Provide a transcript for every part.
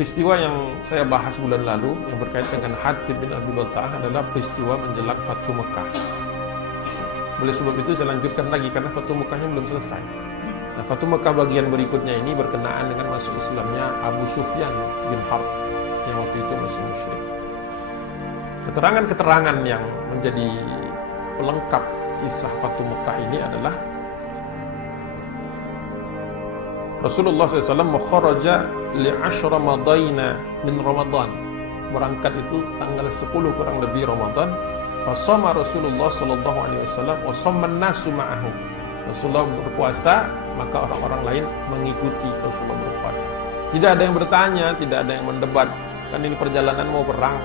Peristiwa yang saya bahas bulan lalu yang berkaitan dengan Hatib bin Abi Balta'ah adalah peristiwa menjelang Fathu Mekah. Oleh sebab itu saya lanjutkan lagi karena Fathu Mekahnya belum selesai. Nah, Fathu Mekah bagian berikutnya ini berkenaan dengan masuk Islamnya Abu Sufyan bin Harb yang waktu itu masih musyrik. Keterangan-keterangan yang menjadi pelengkap kisah Fathu Mekah ini adalah Rasulullah SAW kharaja li'ashra madaina min Ramadan. Berangkat itu tanggal 10 kurang lebih Ramadan. Fasama Rasulullah SAW wa samman nasu ma'ahu. Rasulullah berpuasa, maka orang-orang lain mengikuti Rasulullah berpuasa. Tidak ada yang bertanya, tidak ada yang mendebat. Kan ini perjalanan mau perang,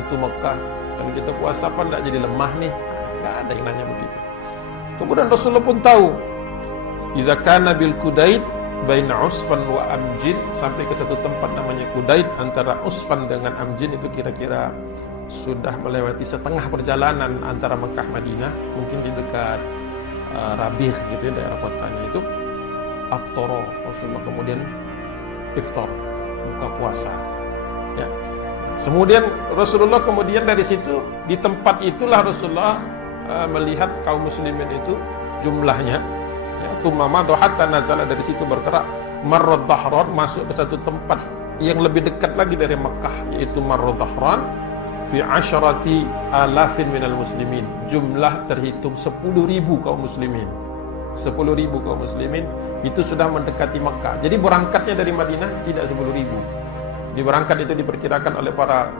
Fathu Mekah. Kalau kita puasa apa enggak jadi lemah nih? Tidak ada yang nanya begitu. Kemudian Rasulullah pun tahu, idza kana bil Kudaid baina Usfan wa Amjin, sampai ke satu tempat namanya Kudaid antara Usfan dengan Amjin, itu kira-kira sudah melewati setengah perjalanan antara Mekah Madinah, mungkin di dekat Rabigh gitu ya, daerah kotanya itu. Aftara, Rasulullah kemudian iftar, buka puasa ya. Kemudian Rasulullah kemudian dari situ, di tempat itulah Rasulullah melihat kaum muslimin itu jumlahnya ya, thumma madha hatta nazala, dari situ bergerak Marrad Dhahran, masuk ke satu tempat yang lebih dekat lagi dari Mekah, yaitu Marrad Dhahran fi 10,000 minal muslimin. Jumlah terhitung 10.000 kaum muslimin. 10.000 kaum muslimin itu sudah mendekati Mekah. Jadi berangkatnya dari Madinah tidak 10.000. Di berangkat itu diperkirakan oleh para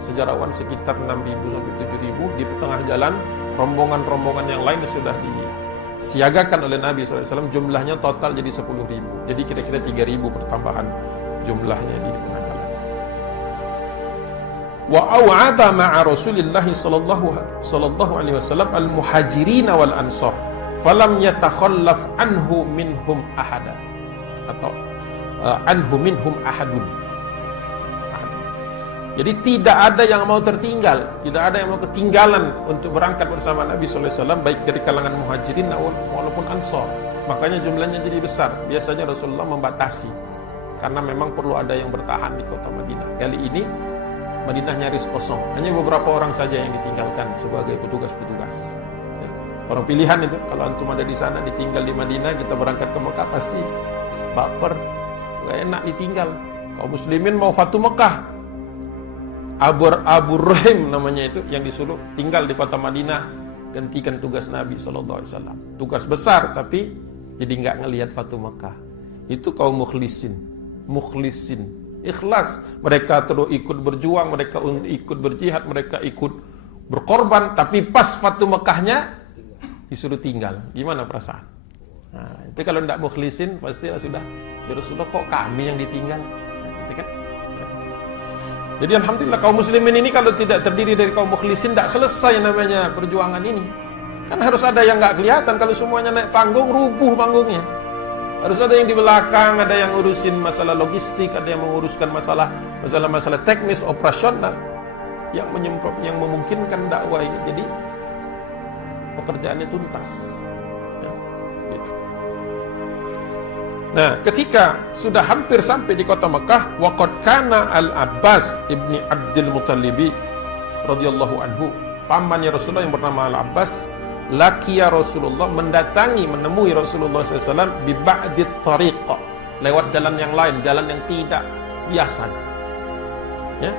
sejarawan sekitar 6.000 sampai 7.000. Di tengah jalan rombongan-rombongan yang lain sudah disiagakan oleh Nabi SAW, jumlahnya total jadi 10.000. Jadi kira-kira 3.000 pertambahan jumlahnya di tengah jalan. Wa aw'ada ma'a Rasulillah sallallahu alaihi wasallam al-muhajirin wal ansar falam yatakhallaf anhu minhum ahada, atau anhu minhum ahadun. Jadi tidak ada yang mau tertinggal, tidak ada yang mau ketinggalan untuk berangkat bersama Nabi SAW, baik dari kalangan muhajirin maupun ansor. Makanya jumlahnya jadi besar. Biasanya Rasulullah membatasi karena memang perlu ada yang bertahan di kota Madinah. Kali ini Madinah nyaris kosong, hanya beberapa orang saja yang ditinggalkan sebagai petugas-petugas. Ya. Orang pilihan itu, kalau antum ada di sana ditinggal di Madinah, kita berangkat ke Mekah pasti baper, gak enak ditinggal. Kaum muslimin mau Fathu Mekah, Abu Rahim namanya itu, yang disuruh tinggal di kota Madinah, gantikan tugas Nabi SAW. Tugas besar, tapi jadi nggak ngelihat Fathu Mekah. Itu kaum mukhlisin, ikhlas. Mereka terus ikut berjuang, mereka ikut berjihad, mereka ikut berkorban, tapi pas Fathu Mekahnya disuruh tinggal. Gimana perasaan? Nah, itu kalau tidak mukhlisin pasti sudah, ya Rasulullah kok kami yang ditinggal? Gitu kan? Jadi alhamdulillah kaum muslimin ini kalau tidak terdiri dari kaum mukhlisin, tidak selesai namanya perjuangan ini. Kan harus ada yang nggak kelihatan. Kalau semuanya naik panggung, rubuh panggungnya. Harus ada yang di belakang, ada yang ngurusin masalah logistik, ada yang menguruskan masalah teknis operasional yang memungkinkan dakwah ini. Jadi pekerjaannya tuntas. Ya, gitu. Nah, ketika sudah hampir sampai di kota Mekah, waqad kana Al-Abbas ibni Abdul Muttalib radhiyallahu anhu, pamannya Rasulullah yang bernama Al-Abbas, laqiya Rasulullah, menemui Rasulullah SAW bi ba'dit tariq, lewat jalan yang lain, jalan yang tidak biasa. Ya.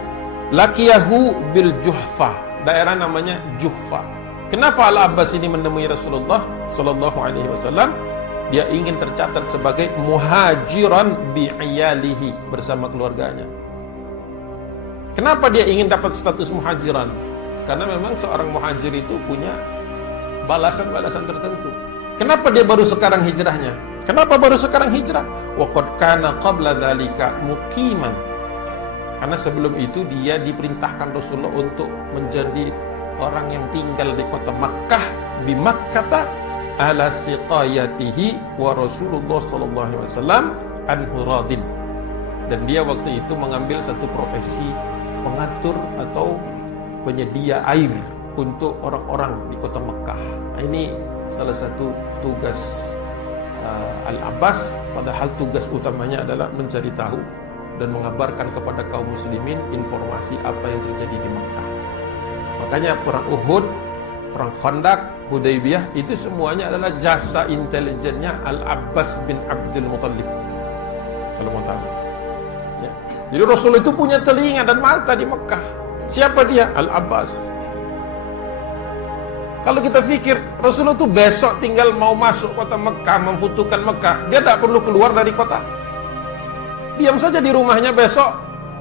Laqiyahu bil Juhfa, daerah namanya Juhfa. Kenapa Al-Abbas ini menemui Rasulullah sallallahu alaihi wasallam? Dia ingin tercatat sebagai muhajiran bi'iyalihi, bersama keluarganya. Kenapa dia ingin dapat status muhajiran? Karena memang seorang muhajir itu punya balasan-balasan tertentu. Kenapa dia baru sekarang hijrahnya? Kenapa baru sekarang hijrah? Wa qad kana qabla dzalika muqiman. Karena sebelum itu dia diperintahkan Rasulullah untuk menjadi orang yang tinggal di kota Makkah, di Makkah ala siqayatihi wa Rasulullah sallallahu alaihi wasallam anhu radin. Dan dia waktu itu mengambil satu profesi pengatur atau penyedia air untuk orang-orang di kota Mekah. Ini salah satu tugas Al-Abbas, padahal tugas utamanya adalah mencari tahu dan mengabarkan kepada kaum muslimin informasi apa yang terjadi di Makkah. Makanya perang Uhud, perang Khandaq, Hudaybiyah itu semuanya adalah jasa intelijennya Al-Abbas bin Abdul Muttalib. Kalau mau tahu. Ya. Jadi Rasul itu punya telinga dan mata di Makkah. Siapa dia? Al-Abbas. Kalau kita pikir Rasul itu besok tinggal mau masuk kota Mekah, memfutuhkan Mekah, dia tidak perlu keluar dari kota. Diam saja di rumahnya besok,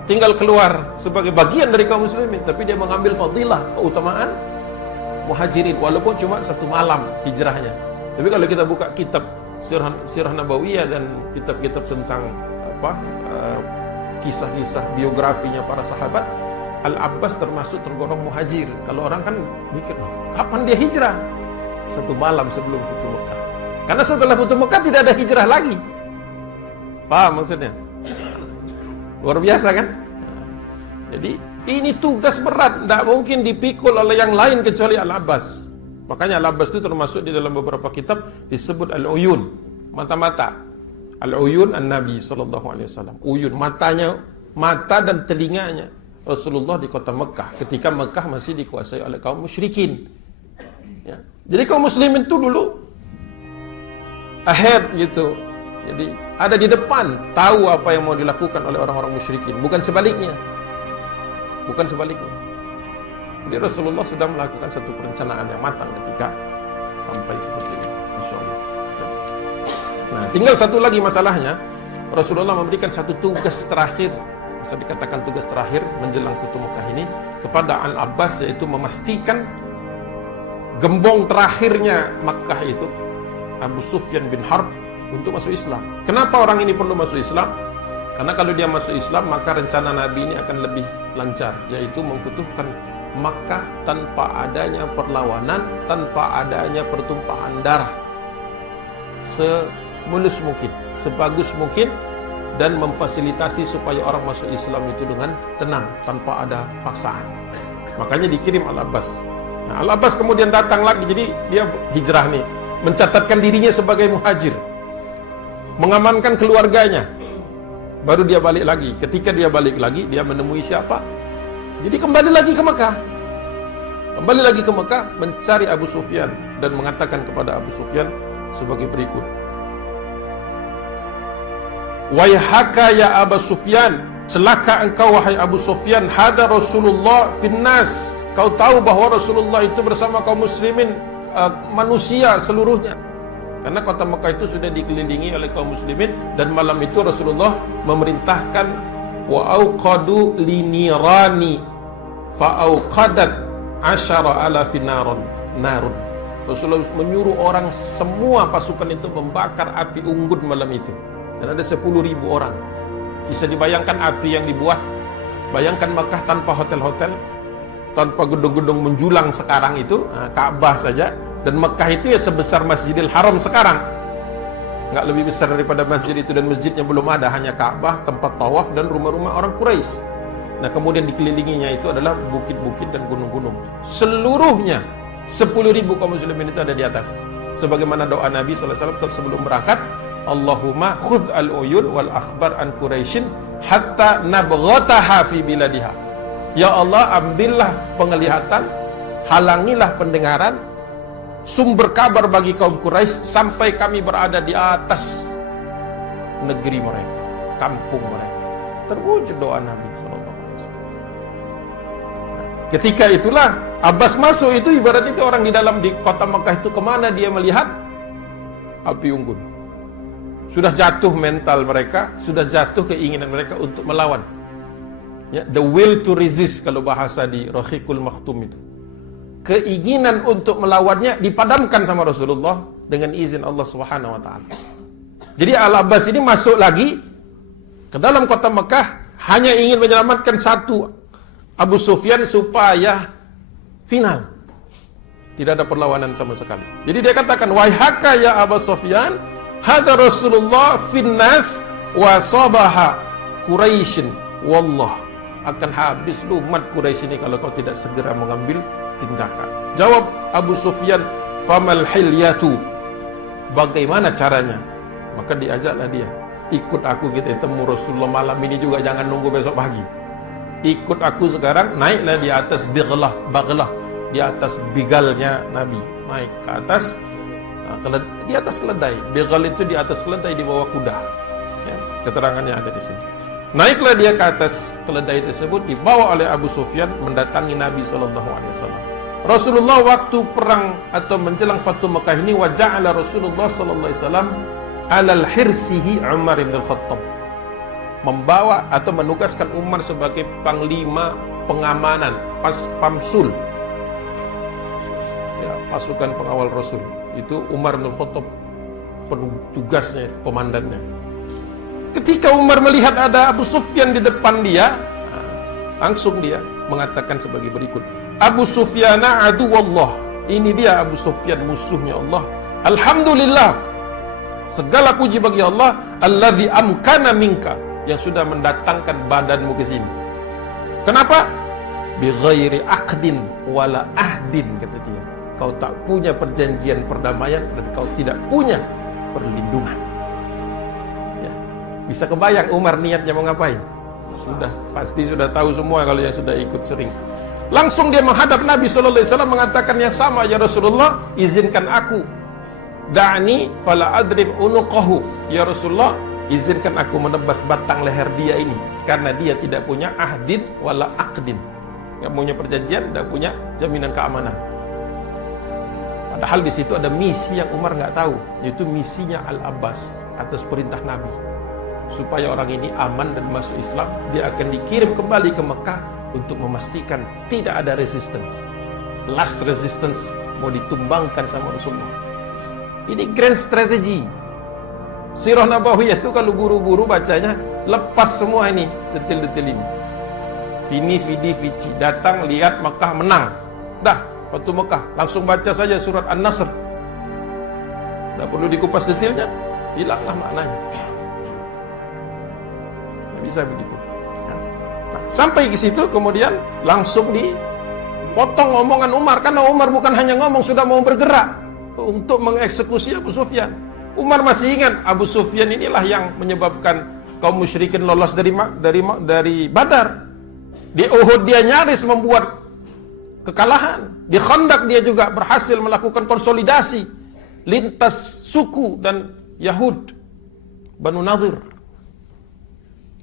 tinggal keluar sebagai bagian dari kaum muslimin. Tapi dia mengambil fadilah, keutamaan muhajirin, walaupun cuma 1 malam hijrahnya. Tapi kalau kita buka kitab Sirah Nabawiyah dan kitab-kitab tentang kisah-kisah biografinya para sahabat, Al-Abbas termasuk tergolong muhajir. Kalau orang kan mikir, kapan dia hijrah? 1 malam sebelum Futuh Mekah. Karena setelah Futuh Mekah tidak ada hijrah lagi. Paham maksudnya? Luar biasa kan? Jadi ini tugas berat, tidak mungkin dipikul oleh yang lain kecuali Al-Abbas. Makanya Al-Abbas itu termasuk di dalam beberapa kitab disebut Al-Uyun, mata-mata. Al-Uyun An-Nabi SAW. Uyun, matanya, mata dan telinganya Rasulullah di kota Mekah ketika Mekah masih dikuasai oleh kaum musyrikin. Ya. Jadi kaum muslimin itu dulu ahead gitu. Jadi ada di depan, tahu apa yang mau dilakukan oleh orang-orang musyrikin, bukan sebaliknya. Bukan sebaliknya. Jadi Rasulullah sudah melakukan satu perencanaan yang matang ketika sampai seperti ini. Masya Allah. Ya. Nah, tinggal satu lagi masalahnya, Rasulullah memberikan satu tugas terakhir, bisa dikatakan tugas terakhir menjelang Futuh Mekah ini kepada Al-Abbas, yaitu memastikan gembong terakhirnya Makkah itu Abu Sufyan bin Harb untuk masuk Islam. Kenapa orang ini perlu masuk Islam? Karena kalau dia masuk Islam, maka rencana Nabi ini akan lebih lancar, yaitu memfutuhkan Makkah tanpa adanya perlawanan, tanpa adanya pertumpahan darah, semulus mungkin, sebagus mungkin, dan memfasilitasi supaya orang masuk Islam itu dengan tenang, tanpa ada paksaan. Makanya dikirim Al-Abbas. Nah, Al-Abbas kemudian datang lagi, jadi dia hijrah nih, mencatatkan dirinya sebagai muhajir, mengamankan keluarganya, baru dia balik lagi. Ketika dia balik lagi, dia menemui siapa? Jadi kembali lagi ke Mekah. Kembali lagi ke Mekah, mencari Abu Sufyan dan mengatakan kepada Abu Sufyan sebagai berikut. Waihaka ya Abu Sufyan, celaka engkau wahai Abu Sufyan, hada Rasulullah finnas. Kau tahu bahwa Rasulullah itu bersama kaum muslimin, manusia seluruhnya. Karena kota Mekah itu sudah dikelilingi oleh kaum muslimin, dan malam itu Rasulullah memerintahkan wa auqadu linirani fa auqadat 10,000 narun. Rasulullah menyuruh orang, semua pasukan itu membakar api unggun malam itu. Dan ada 10.000 orang. Bisa dibayangkan api yang dibuat. Bayangkan Makkah tanpa hotel-hotel, tanpa gedung-gedung menjulang sekarang itu, Ka'bah saja. Dan Mekah itu ya sebesar Masjidil Haram sekarang. Nggak lebih besar daripada masjid itu, dan masjidnya belum ada, hanya Ka'bah, tempat tawaf, dan rumah-rumah orang Quraisy. Nah, kemudian dikelilinginya itu adalah bukit-bukit dan gunung-gunung. Seluruhnya 10.000 kaum muslimin itu ada di atas. Sebagaimana doa Nabi SAW sebelum berangkat, Allahumma khudh al-uyun wal akhbar an Quraisyin hatta nabghataha fi biladiha. Ya Allah, ambillah penglihatan, halangilah pendengaran, sumber kabar bagi kaum Quraisy sampai kami berada di atas negeri mereka, kampung mereka. Terwujud doa Nabi SAW. Ketika itulah Abbas masuk, itu ibaratnya itu orang di dalam di kota Mekah itu, kemana dia melihat? Api unggun. Sudah jatuh mental mereka, sudah jatuh keinginan mereka untuk melawan. Ya, the will to resist kalau bahasa di Rahiqul Makhtum itu. Keinginan untuk melawannya dipadamkan sama Rasulullah dengan izin Allah Subhanahu wa taala. Jadi Al-Abbas ini masuk lagi ke dalam kota Mekah hanya ingin menyelamatkan satu, Abu Sufyan, supaya final. Tidak ada perlawanan sama sekali. Jadi dia katakan, waihaka ya Abu Sufyan, hada Rasulullah finnas wa sabaha Quraisyin, wallah, akan habis lu umat Quraisy ini kalau kau tidak segera mengambil tindakan. Jawab Abu Sufyan, famal hilyatu, bagaimana caranya? Maka diajaklah dia ikut aku, kita temu Rasulullah malam ini juga, jangan nunggu besok pagi. Ikut aku sekarang, naiklah di atas baglah, di atas bigalnya Nabi, naik ke atas, di atas keledai. Bigal itu di atas keledai, di bawah kuda. Ya, keterangannya ada di sini. Naiklah dia ke atas keledai tersebut, dibawa oleh Abu Sufyan mendatangi Nabi SAW. Rasulullah waktu perang atau menjelang Fathu Mekah ini, wa ja'ala Rasulullah SAW alal hirsihi Umar bin Al-Khattab, membawa atau menugaskan Umar sebagai panglima pengamanan, pamsul, ya, pasukan pengawal Rasul. Itu Umar bin Al-Khattab tugasnya, komandannya. Ketika Umar melihat ada Abu Sufyan di depan dia, langsung dia mengatakan sebagai berikut, Abu Sufyana aduwallah, ini dia Abu Sufyan, musuhnya Allah. Alhamdulillah, segala puji bagi Allah, alladzi amkana minka, yang sudah mendatangkan badanmu ke sini. Kenapa? Bi ghairi aqdin wala ahdin, kata dia. Kau tak punya perjanjian perdamaian dan kau tidak punya perlindungan. Ya. Bisa kebayang Umar niatnya mau ngapain? Pasti sudah tahu semua kalau yang sudah ikut sering. Langsung dia menghadap Nabi SAW mengatakan yang sama, ya Rasulullah, izinkan aku, da'ni fala adrib unuqahu, ya Rasulullah, izinkan aku menebas batang leher dia ini, karena dia tidak punya ahdin wala aqdin, tidak punya perjanjian, tidak punya jaminan keamanan. Padahal di situ ada misi yang Umar nggak tahu, yaitu misinya Al-Abbas atas perintah Nabi, supaya orang ini aman dan masuk Islam. Dia akan dikirim kembali ke Mekah untuk memastikan tidak ada resistance, last resistance mau ditumbangkan sama Rasulullah. Ini grand strategy. Sirah Nabawiyah itu kalau guru-guru bacanya, lepas semua ini detail-detail ini. Vini, vidi, vici, datang, lihat Mekah, menang. Dah, waktu Mekah, langsung baca saja surat An-Nasr. Tidak perlu dikupas detailnya, hilanglah maknanya. Tidak bisa begitu. Nah, sampai ke situ, kemudian langsung dipotong omongan Umar, karena Umar bukan hanya ngomong, sudah mau bergerak untuk mengeksekusi Abu Sufyan. Umar masih ingat Abu Sufyan inilah yang menyebabkan kaum musyrikin lolos dari Badar. Di Uhud dia nyaris membuat kekalahan. Di Khandaq dia juga berhasil melakukan konsolidasi lintas suku dan Yahud, Banu Nadir.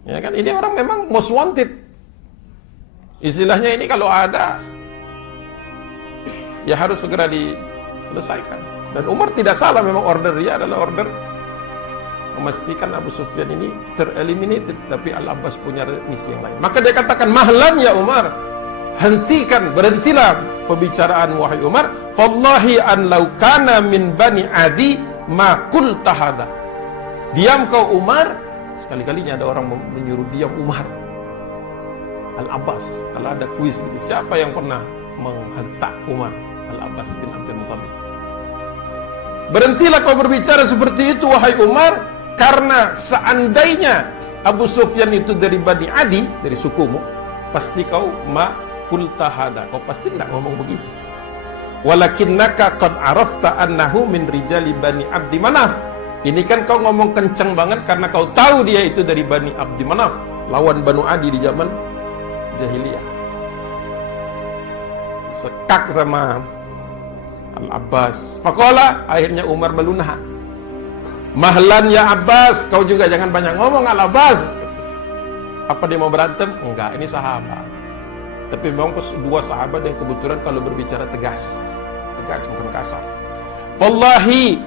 Ya kan, ini orang memang most wanted. Istilahnya ini kalau ada, ya harus segera diselesaikan. Dan Umar tidak salah, memang order dia adalah order memastikan Abu Sufyan ini tereliminated, tapi Al-Abbas punya misi yang lain. Maka dia katakan, mahlan ya Umar, berhentilah pembicaraan wahai Umar, fallahi an law kana min bani adi ma qulta hadha. Diam kau Umar. Sekali-kalinya ada orang menyuruh diam Umar. Al-Abbas, kalau ada kuis gitu, siapa yang pernah menghentak Umar? Al-Abbas bin Abdul Muthalib. Berhentilah kau berbicara seperti itu wahai Umar, karena seandainya Abu Sufyan itu dari Bani Adi, dari sukumu, pasti kau qulta hada, kau pasti tidak ngomong begitu. Walakinnaka qad arafta annahu min rijali Bani Abdi Manaf. Ini kan kau ngomong kencang banget karena kau tahu dia itu dari Bani Abdi Manaf, lawan Banu Adi di zaman jahiliyah. Sekak sama Al-Abbas. Faqala, akhirnya Umar melunak. Mahlan ya Abbas, kau juga jangan banyak ngomong Al-Abbas. Apa dia mau berantem? Enggak, ini sahabat. Tapi memang dua sahabat yang kebetulan kalau berbicara tegas bukan kasar. Wallahi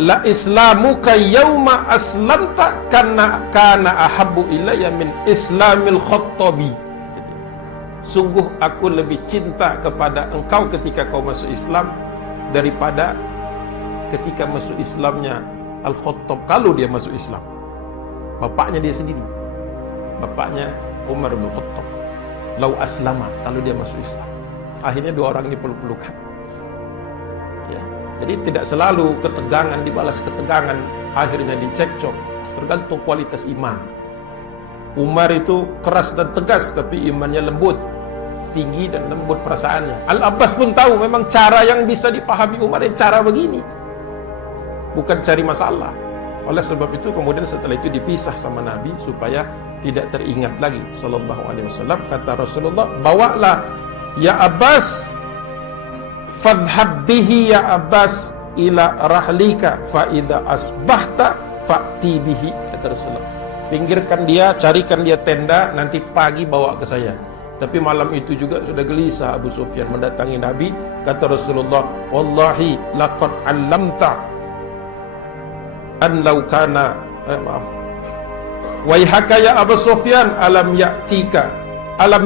la islamuka yauma aslamta kana ahabbu ilayya min islamil Khattabi. Sungguh aku lebih cinta kepada engkau ketika kau masuk Islam daripada ketika masuk Islamnya Al-Khattab, kalau dia masuk Islam. Bapaknya dia sendiri, bapaknya Umar bin Khattab, lau aslama, kalau dia masuk Islam. Akhirnya dua orang ini peluk-pelukan. Ya. Jadi tidak selalu ketegangan dibalas ketegangan, akhirnya dicekcok. Tergantung kualitas iman. Umar itu keras dan tegas, tapi imannya lembut, tinggi dan lembut perasaannya. Al-Abbas pun tahu memang cara yang bisa dipahami Umar, cara begini, bukan cari masalah. Oleh sebab itu kemudian setelah itu dipisah sama Nabi supaya tidak teringat lagi sallallahu alaihi wasallam. Kata Rasulullah, bawalah ya Abbas, fadhhab bihi ya Abbas ila rahlika fa idza asbahta fa'ti bihi. Kata Rasulullah, pinggirkan dia, carikan dia tenda, nanti pagi bawa ke saya. Tapi malam itu juga sudah gelisah Abu Sufyan mendatangi Nabi. Kata Rasulullah, wallahi laqad 'allamta an law kana waihaka ya Abu Sufyan alam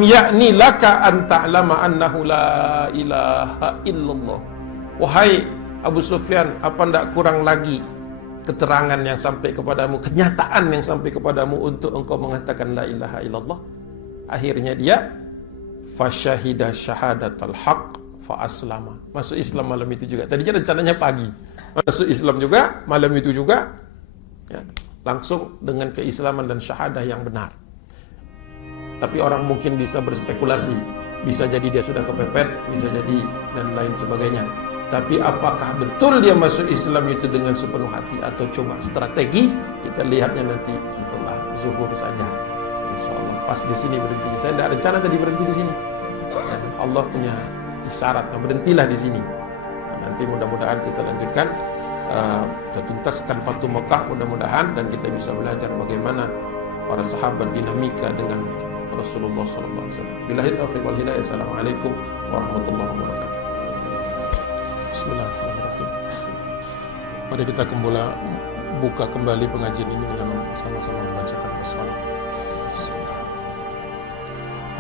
ya'ni laka an ta'lama annahu la ilaha illallah. Wahai Abu Sufyan, apa ndak kurang lagi keterangan yang sampai kepadamu, kenyataan yang sampai kepadamu untuk engkau mengatakan la ilaha illallah. Akhirnya dia fasyahida syahadatal haq fa aslama, masuk Islam malam itu juga. Tadinya rencananya pagi, masuk Islam juga malam itu juga, ya, langsung dengan keislaman dan syahadah yang benar. Tapi orang mungkin bisa berspekulasi, bisa jadi dia sudah kepepet, bisa jadi dan lain sebagainya. Tapi apakah betul dia masuk Islam itu dengan sepenuh hati atau cuma strategi? Kita lihatnya nanti setelah zuhur saja. Insyaallah. Pas di sini berhenti. Saya tidak rencana tadi berhenti di sini. Dan Allah punya syarat, berhentilah di sini. Nanti mudah-mudahan kita lanjutkan, kita tuntaskan Fatu Mekah mudah-mudahan, dan kita bisa belajar bagaimana para sahabat dinamika dengan Rasulullah SAW. Billahi taufiq wal hidayah. Assalamualaikum warahmatullahi wabarakatuh. Bismillahirrahmanirrahim. Mari kita buka kembali pengajian ini dengan sama-sama membacakan basmalah.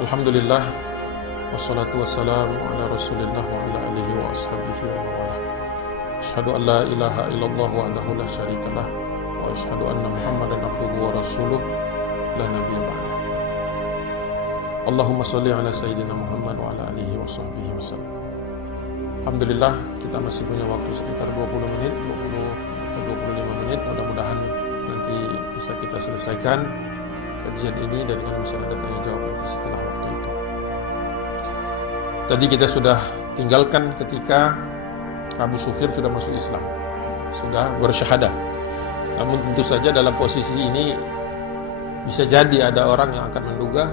Alhamdulillah, wassalatu wassalamu ala Rasulillah wa ala alihi wa ashabihi wa wala. Asyhadu an la ilaha illallah wahdahu la syarikalah wa asyhadu anna Muhammadan abduhu wa rasuluh la nabiyya ba'da. Allahumma shalli ala sayyidina Muhammad wa ala alihi wa sahbihi wasallam. Alhamdulillah, kita masih punya waktu sekitar 20 menit, 20 atau 25 menit. Mudah-mudahan nanti bisa kita selesaikan kajian ini, dan kalau misalnya ada tanya jawab nanti setelah waktu itu. Tadi kita sudah tinggalkan ketika Abu Sufyan sudah masuk Islam, sudah bersyahadah. Namun tentu saja dalam posisi ini bisa jadi ada orang yang akan menduga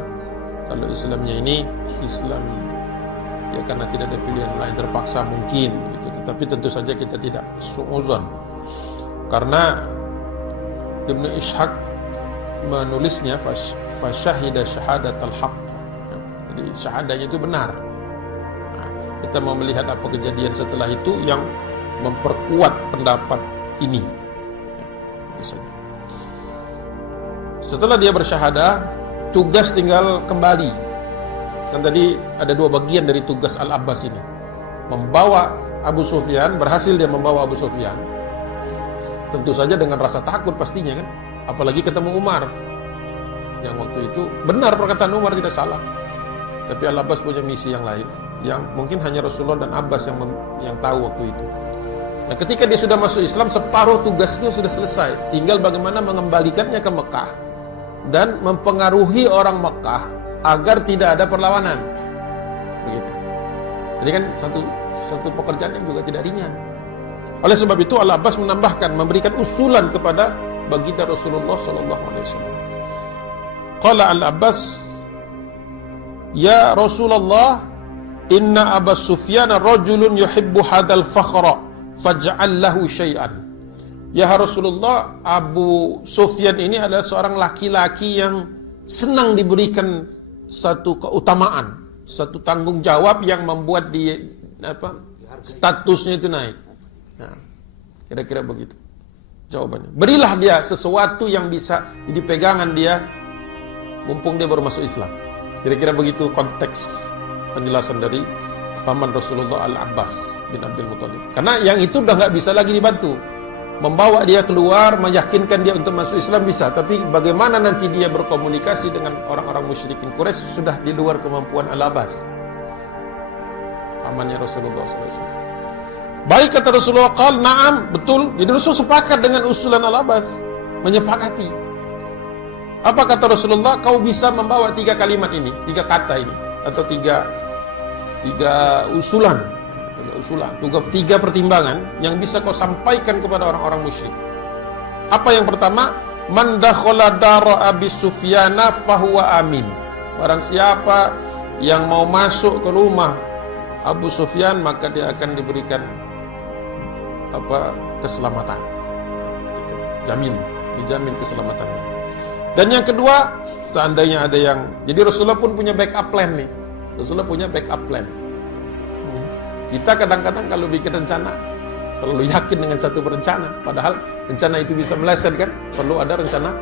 kalau Islamnya ini Islam ya karena tidak ada pilihan lain, terpaksa mungkin gitu. Tapi tentu saja kita tidak suudzon, karena Ibnu Ishaq menulisnya fasyahida syahadatal haq. Jadi syahadahnya itu benar. Nah, kita mau melihat apa kejadian setelah itu yang memperkuat pendapat ini. Ya, itu saja. Setelah dia bersyahadah, tugas tinggal kembali. Kan tadi ada dua bagian dari tugas Al-Abbas ini. Membawa Abu Sufyan, berhasil dia membawa Abu Sufyan. Tentu saja dengan rasa takut pastinya kan. Apalagi ketemu Umar. Yang waktu itu benar perkataan Umar, tidak salah. Tapi Al-Abbas punya misi yang lain, yang mungkin hanya Rasulullah dan Abbas yang tahu waktu itu. Nah, ketika dia sudah masuk Islam, separuh tugas itu sudah selesai. Tinggal bagaimana mengembalikannya ke Mekah dan mempengaruhi orang Mekah agar tidak ada perlawanan. Begitu. Jadi kan satu pekerjaan yang juga tidak ringan. Oleh sebab itu Al-Abbas menambahkan, memberikan usulan kepada baginda Rasulullah SAW. Qala Al-Abbas, ya Rasulullah, inna Abu Sufyan rajulun yuhibbu hadal fakhra faj'al lahu syai'an. Ya Rasulullah, Abu Sufyan ini adalah seorang laki-laki yang senang diberikan satu keutamaan, satu tanggung jawab yang membuat dia statusnya itu naik. Nah, kira-kira begitu jawabannya. Berilah dia sesuatu yang bisa jadi pegangan dia mumpung dia baru masuk Islam. Kira-kira begitu konteks penjelasan dari paman Rasulullah Al-Abbas bin Abdul Muthalib. Karena yang itu udah nggak bisa lagi dibantu. Membawa dia keluar, meyakinkan dia untuk masuk Islam bisa, tapi bagaimana nanti dia berkomunikasi dengan orang-orang musyrikin Quraisy sudah di luar kemampuan Al-Abbas, pamannya Rasulullah SAW. Baik, kata Rasulullah, qal na'am, betul. Jadi Rasul sepakat dengan usulan Al-Abbas, menyepakati. Apa kata Rasulullah? Kau bisa membawa 3 kalimat ini, 3 kata ini, atau tiga usulan, 3 pertimbangan yang bisa kau sampaikan kepada orang-orang musyrik. Apa yang pertama? Man dakhala dara Abi Sufyana fahuwa amin. Barang siapa yang mau masuk ke rumah Abu Sufyan, maka dia akan diberikan keselamatan. Gitu. Dijamin keselamatannya. Dan yang kedua, seandainya ada yang, jadi Rasulullah pun punya backup plan nih. Rasulullah punya backup plan. Kita kadang-kadang kalau bikin rencana terlalu yakin dengan satu rencana, padahal rencana itu bisa meleset kan, perlu ada rencana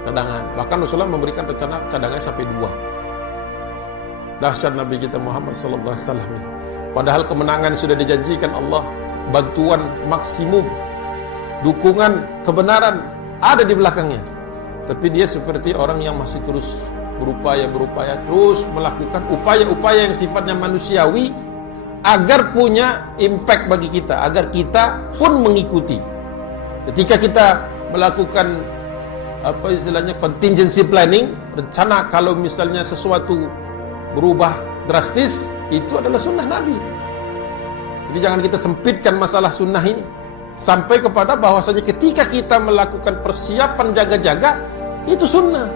cadangan. Bahkan Rasulullah memberikan rencana cadangannya sampai 2. Dahsyat Nabi kita Muhammad sallallahu alaihi wasallam. Padahal kemenangan sudah dijanjikan Allah, bantuan maksimum, dukungan kebenaran ada di belakangnya. Tapi dia seperti orang yang masih terus berupaya, terus melakukan upaya-upaya yang sifatnya manusiawi agar punya impact bagi kita, agar kita pun mengikuti. Ketika kita melakukan contingency planning, rencana kalau misalnya sesuatu berubah drastis, itu adalah sunnah Nabi. Jadi jangan kita sempitkan masalah sunnah ini sampai kepada bahwasanya ketika kita melakukan persiapan jaga-jaga, itu sunnah.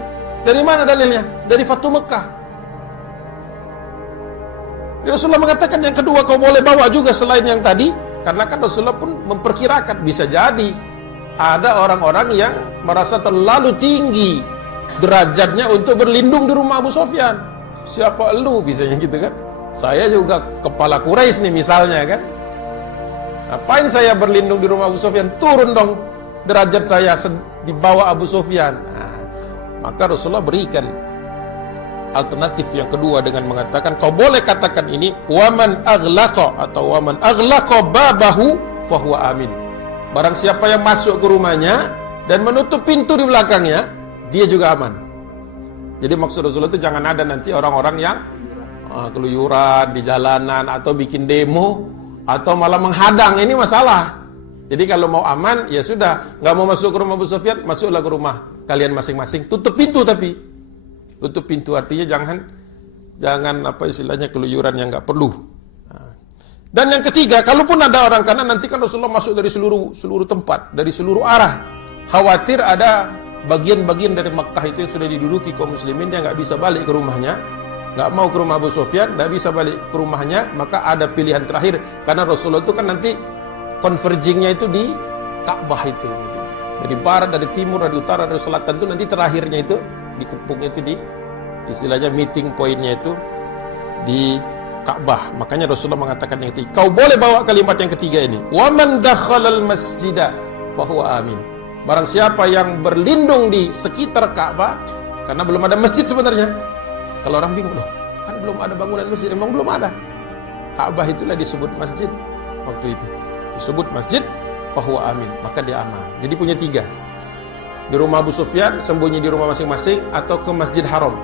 Dari mana dalilnya? Dari Fatu Mekah. Rasulullah mengatakan yang kedua kau boleh bawa juga selain yang tadi, karena kan Rasulullah pun memperkirakan bisa jadi ada orang-orang yang merasa terlalu tinggi derajatnya untuk berlindung di rumah Abu Sufyan. Siapa elu bisanya gitu kan? Saya juga kepala Quraisy nih misalnya kan. Ngapain saya berlindung di rumah Abu Sufyan? Turun dong derajat saya di bawah Abu Sufyan. Nah, maka Rasulullah berikan alternatif yang kedua dengan mengatakan kau boleh katakan ini waman aghlaqa atau waman aghlaqa babahu fahuwa amin. Barang siapa yang masuk ke rumahnya dan menutup pintu di belakangnya, dia juga aman. Jadi maksud Rasulullah itu jangan ada nanti orang-orang yang keluyuran di jalanan atau bikin demo atau malah menghadang. Ini masalah. Jadi kalau mau aman ya sudah, nggak mau masuk ke rumah Abu Sufyan, masuklah ke rumah kalian masing-masing. Tutup pintu tapi tutup pintu artinya jangan keluyuran yang nggak perlu. Dan yang ketiga, kalaupun ada orang, karena nanti kan Rasulullah masuk dari seluruh tempat, dari seluruh arah. Khawatir ada bagian-bagian dari Makkah itu yang sudah diduduki kaum muslimin, dia nggak bisa balik ke rumahnya, nggak mau ke rumah Abu Sufyan, nggak bisa balik ke rumahnya, maka ada pilihan terakhir. Karena Rasulullah itu kan nanti convergingnya itu di Ka'bah itu. Dari barat, dari timur, dari utara, dari selatan itu nanti terakhirnya itu dikepungnya itu di istilahnya meeting pointnya itu di Ka'bah. Makanya Rasulullah mengatakan yang ketiga, kau boleh bawa kalimat yang ketiga ini, waman dakhalal masjida fahuwa amin. Barang siapa yang berlindung di sekitar Ka'bah, karena belum ada masjid sebenarnya. Kalau orang bingung, loh kan belum ada bangunan masjid. Memang belum ada. Ka'bah itulah disebut masjid waktu itu, disebut masjid fahuwa amin, maka dia aman. Jadi punya 3, di rumah Abu Sufyan, sembunyi di rumah masing-masing, atau ke Masjid Haram.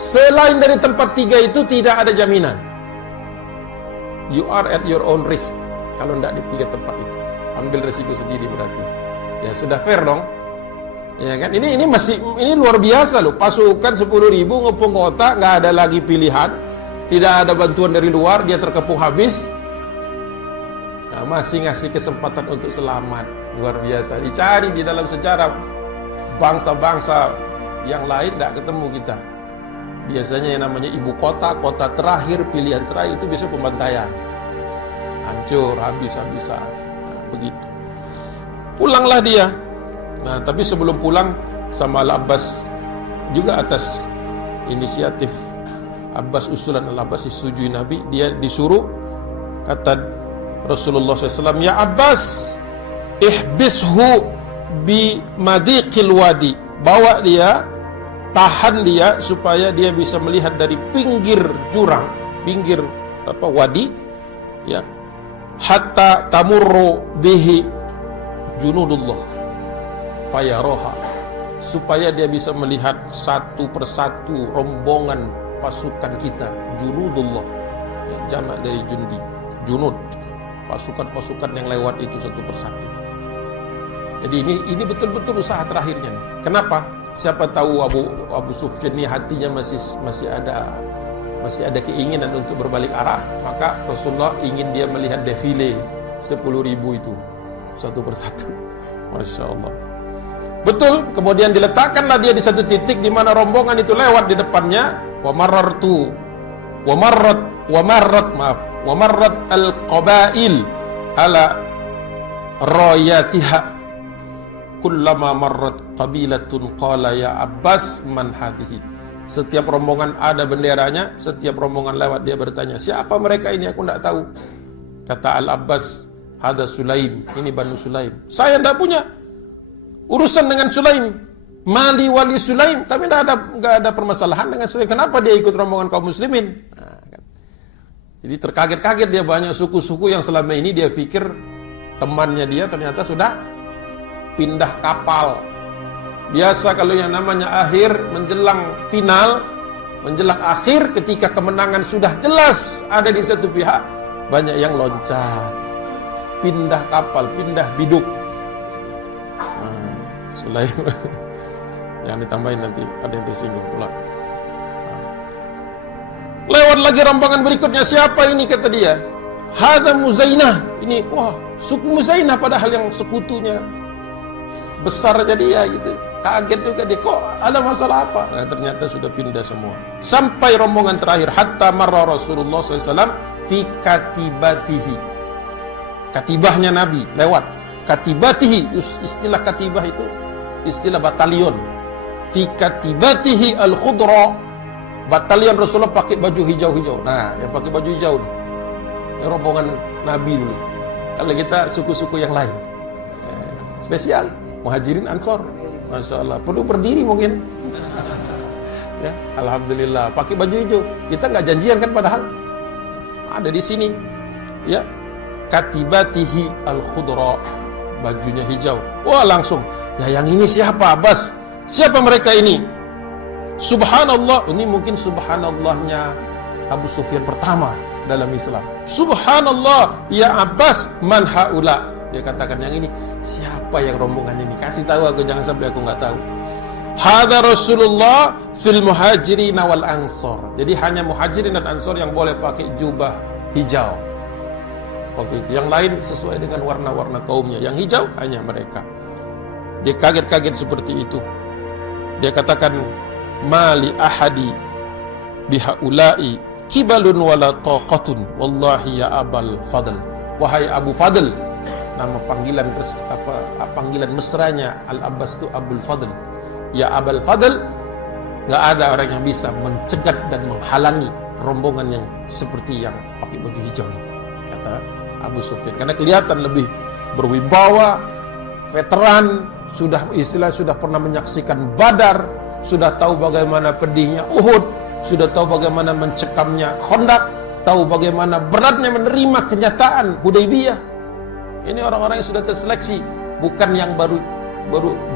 Selain dari tempat 3 itu tidak ada jaminan. You are at your own risk. Kalau tidak di 3 tempat itu, ambil resiko sendiri berarti. Ya sudah fair dong. Ya kan? Ini luar biasa loh. Pasukan 10.000 ngepung kota, nggak ada lagi pilihan. Tidak ada bantuan dari luar, dia terkepung habis. Nah, masih ngasih kesempatan untuk selamat. Luar biasa. Dicari di dalam sejarah bangsa-bangsa yang lain tidak ketemu kita. Biasanya yang namanya ibu kota, kota terakhir, pilihan terakhir itu biasanya pembantaian, hancur, habis-habisan. Nah, begitu. Pulanglah dia. Nah, tapi sebelum pulang sama Al-Abbas juga atas inisiatif Abbas, usulan Al-Abbas disetujui Nabi, dia disuruh, kata Rasulullah SAW, ya Abbas, ihbishu bi madiqil wadi, bawa dia, tahan dia supaya dia bisa melihat dari pinggir jurang, pinggir wadi, ya, hatta tamurru bihi junudullah fayaroha, supaya dia bisa melihat satu persatu rombongan pasukan kita, junudullah, ya, jamak dari jundi, junud, pasukan-pasukan yang lewat itu satu persatu. Jadi ini betul-betul usaha terakhirnya nih. Kenapa? Siapa tahu Abu Sufyan ini hatinya masih ada keinginan untuk berbalik arah, maka Rasulullah ingin dia melihat defile 10.000 itu satu persatu. Masya Allah. Betul, kemudian diletakkanlah dia di satu titik di mana rombongan itu lewat di depannya. Wa marrat al-qabail ala rayatiha. Kullama marrat qabilatun qala ya Abbas man hadhihi. Setiap rombongan ada benderanya, setiap rombongan lewat dia bertanya, siapa mereka ini? Aku tidak tahu. Kata Al-Abbas, hada Sulaim, ini Banu Sulaim. Saya tidak punya urusan dengan Sulaim. Mali wali Sulaim, kami nggak ada permasalahan dengan Sulaim. Kenapa dia ikut rombongan kaum muslimin? Nah, kan. Jadi terkaget-kaget dia, banyak suku-suku yang selama ini dia pikir temannya dia ternyata sudah pindah kapal. Biasa kalau yang namanya akhir menjelang final, menjelang akhir ketika kemenangan sudah jelas ada di satu pihak, banyak yang loncat, pindah kapal, pindah biduk. Sulaim yang ditambahin nanti ada yang tersinggung pula. Lewat lagi rombongan berikutnya, siapa ini kata dia? Hadza Muzainah. Ini wah, suku Muzainah, padahal yang sekutunya besarnya dia gitu. Kaget juga dia, kok ada masalah apa? Nah, ternyata sudah pindah semua. Sampai rombongan terakhir, hatta marra Rasulullah SAW fi katibatihi. Katibahnya Nabi lewat. Katibatihi, istilah katibah itu istilah batalion. Fi katibatihi al-khudra. Batalion Rasulullah pakai baju hijau-hijau. Nah, yang pakai baju hijau nih, ini rombongan Nabi dulu. Kalau kita suku-suku yang lain spesial, Muhajirin Ansor, Masya Allah, perlu berdiri mungkin. Ya, Alhamdulillah, pakai baju hijau. Kita nggak janjian kan, padahal ada di sini. Ya, katibatihi al-khudra, bajunya hijau. Wah, langsung, ya yang ini siapa, Abbas? Siapa mereka ini? Subhanallah, ini mungkin subhanallahnya Abu Sufyan pertama dalam Islam. Subhanallah, ya Abbas, man haula. Dia katakan, yang ini siapa, yang rombongan ini? Kasih tahu aku, jangan sampai aku nggak tahu. Hadza Rasulullah fil muhajirin wal ansor. Jadi hanya muhajirin dan ansor yang boleh pakai jubah hijau waktu itu. Yang lain sesuai dengan warna-warna kaumnya. Yang hijau hanya mereka. Dia kaget-kaget seperti itu. Dia katakan, mali ahadi bihaulai kibalun wala taqatun wallahi ya Abul Fadl. Wahai Abu Fadl, nama panggilan panggilan mesranya Al-Abbas itu Abul Fadl. Ya Abul Fadl, nggak ada orang yang bisa mencegat dan menghalangi rombongan yang seperti yang pakai baju hijau ini, kata Abu Sufyan. Karena kelihatan lebih berwibawa, veteran, sudah pernah menyaksikan Badar, sudah tahu bagaimana pedihnya Uhud, sudah tahu bagaimana mencekamnya Khandaq, tahu bagaimana beratnya menerima kenyataan Hudaybiyah. Ini orang-orang yang sudah terseleksi, bukan yang baru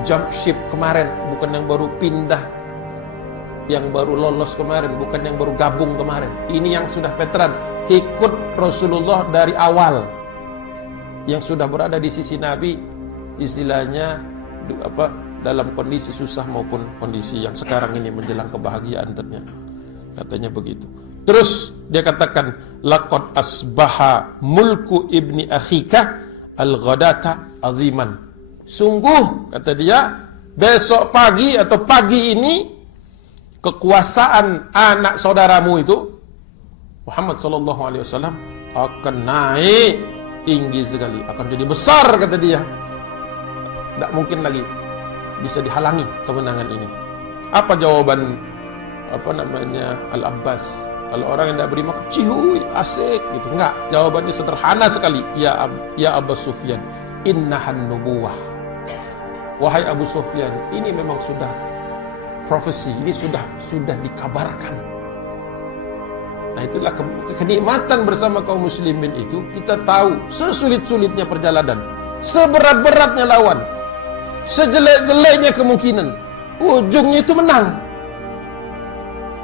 jump ship kemarin, bukan yang baru pindah, yang baru lolos kemarin, bukan yang baru gabung kemarin. Ini yang sudah veteran, ikut Rasulullah dari awal, yang sudah berada di sisi Nabi, istilahnya dalam kondisi susah maupun kondisi yang sekarang ini menjelang kebahagiaan ternyata. Katanya begitu. Terus dia katakan, laqad asbaha mulku ibni akhika al-ghadata aziman. Sungguh, kata dia, besok pagi atau pagi ini kekuasaan anak saudaramu itu Muhammad sallallahu alaihi wasallam akan naik tinggi sekali, akan jadi besar, kata dia. Tidak mungkin lagi bisa dihalangi kemenangan ini. Apa jawaban Al-Abbas? Kalau orang yang tidak beri makan, cihuy, asik gitu. Enggak, jawabannya sederhana sekali. Ya Abu Sufyan, innahan nubuwah. Wahai Abu Sufyan, ini memang sudah profesi, ini sudah dikabarkan. Nah, itulah kenikmatan bersama kaum muslimin itu. Kita tahu sesulit-sulitnya perjalanan, seberat-beratnya lawan, sejelek-jeleknya kemungkinan, ujungnya itu menang.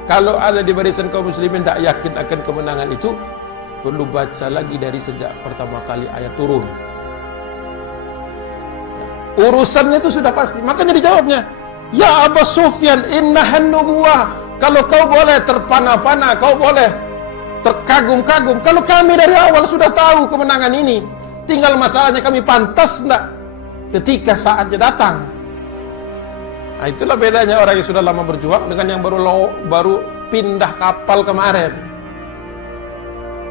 Kalau ada di barisan kaum muslimin tak yakin akan kemenangan itu, perlu baca lagi dari sejak pertama kali ayat turun. Urusannya itu sudah pasti. Makanya dijawabnya, ya Abu Sufyan, innahan nubuwah. Kalau kau boleh terpana-pana, kau boleh terkagum-kagum, kalau kami dari awal sudah tahu kemenangan ini, tinggal masalahnya kami pantas enggak ketika saatnya datang. Nah, itulah bedanya orang yang sudah lama berjuang dengan yang baru pindah kapal kemarin.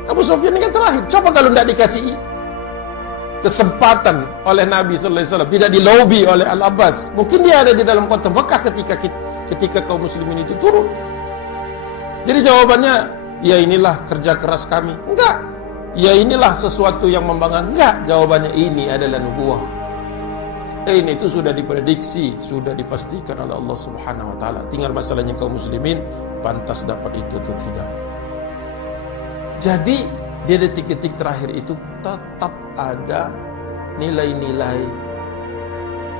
Abu Sufyan ini kan terakhir. Coba kalau tidak dikasih kesempatan oleh Nabi sallallahu alaihi wasallam, tidak dilobi oleh Al-Abbas, mungkin dia ada di dalam kota Mekah ketika kaum muslimin itu turun. Jadi jawabannya, ya inilah kerja keras kami. Enggak. Ya inilah sesuatu yang membanggakan. Enggak. Jawabannya ini adalah nubuwah. Ini itu sudah diprediksi, sudah dipastikan oleh Allah Subhanahu wa taala. Tinggal masalahnya kaum muslimin pantas dapat itu atau tidak. Jadi di detik-detik terakhir itu tetap ada nilai-nilai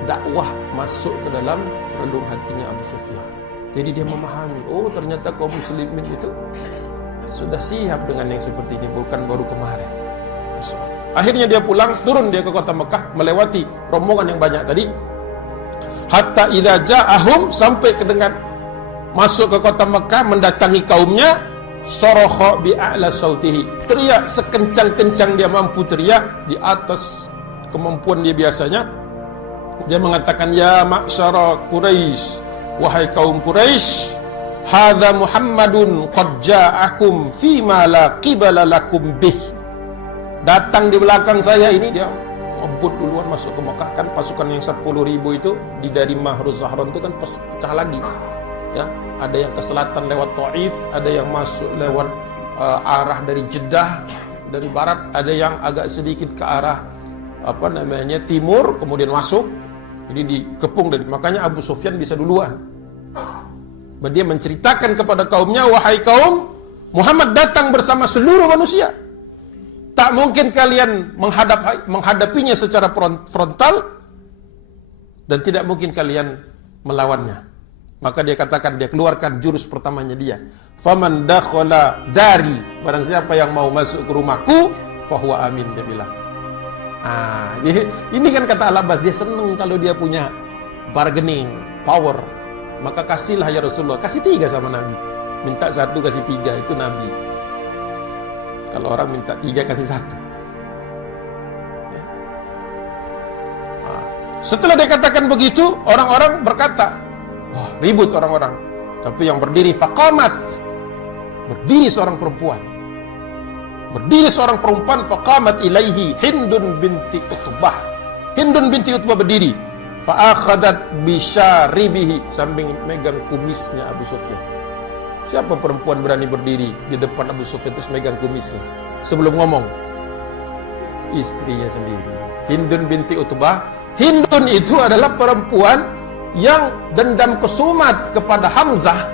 dakwah masuk ke dalam relung hatinya Abu Sufyan. Jadi dia memahami, oh ternyata kaum muslimin itu sudah siap dengan yang seperti ini, bukan baru kemarin. Masya Allah. Akhirnya dia pulang, turun dia ke kota Mekah, melewati rombongan yang banyak tadi. Hatta idza ja'ahum, sampai ke dengan masuk ke kota Mekah, mendatangi kaumnya. Sarokha bi'a'la sautihi, teriak sekencang-kencang dia mampu teriak, di atas kemampuan dia biasanya. Dia mengatakan, ya ma'syara Quraisy, wahai kaum Quraisy, hadza Muhammadun qad ja'akum fima la qibala lakum bih. Datang di belakang saya ini, dia ngebut duluan masuk ke Mekah. Kan pasukan yang 10.000 itu dari Mahruz Zahran itu kan pecah lagi. Ya, ada yang ke selatan lewat Taif, ada yang masuk lewat arah dari Jeddah dari barat, ada yang agak sedikit ke arah timur kemudian masuk. Jadi dikepung, dari makanya Abu Sufyan bisa duluan. Dia menceritakan kepada kaumnya, wahai kaum, Muhammad datang bersama seluruh manusia. Tak mungkin kalian menghadapinya secara frontal, dan tidak mungkin kalian melawannya. Maka dia katakan, dia keluarkan jurus pertamanya dia. Faman dakhala dari, barang siapa yang mau masuk ke rumahku, fahuwa amin, dia bilang. Ini kan kata Al-Abbas, dia senang kalau dia punya bargaining power. Maka kasihlah ya Rasulullah, kasih 3 sama Nabi. Minta 1 kasih 3, itu Nabi. Kalau orang minta 3 kasih 1. Ya. Setelah dia katakan begitu, orang-orang berkata, wah, ribut orang-orang. Tapi yang berdiri faqamat, berdiri seorang perempuan. Berdiri seorang perempuan, faqamat ilaihi Hindun binti Utbah. Hindun binti Utbah berdiri. Fa'akhadat bisyaribihi, sambil megang kumisnya Abu Sufyan. Siapa perempuan berani berdiri di depan Abu Sufyan terus megang kumisnya? Sebelum ngomong, istrinya sendiri, Hindun binti Utbah. Hindun itu adalah perempuan yang dendam kesumat kepada Hamzah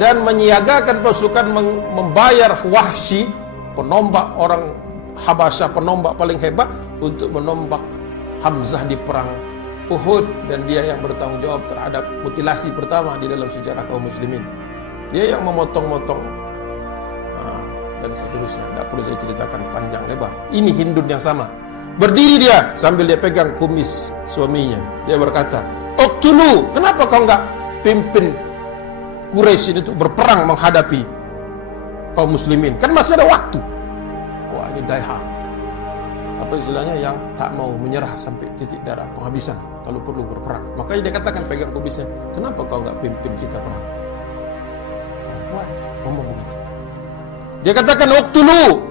dan menyiagakan pasukan membayar Wahsy, penombak orang Habasyah, penombak paling hebat, untuk menombak Hamzah di perang Uhud, dan dia yang bertanggung jawab terhadap mutilasi pertama di dalam sejarah kaum muslimin. Dia yang memotong-motong dan seterusnya. Tidak perlu saya ceritakan panjang lebar. Ini Hindun yang sama. Berdiri dia sambil dia pegang kumis suaminya. Dia berkata, "Uqtulu, kenapa kau enggak pimpin Quraisy ini untuk berperang menghadapi kaum muslimin? Kan masih ada waktu." Wah, ini die hard. Apa istilahnya, yang tak mau menyerah sampai titik darah penghabisan kalau perlu berperang. Makanya dia katakan pegang kumisnya, "Kenapa kau enggak pimpin kita perang?" Perempuan ngomong begitu. Dia katakan, "Uqtulu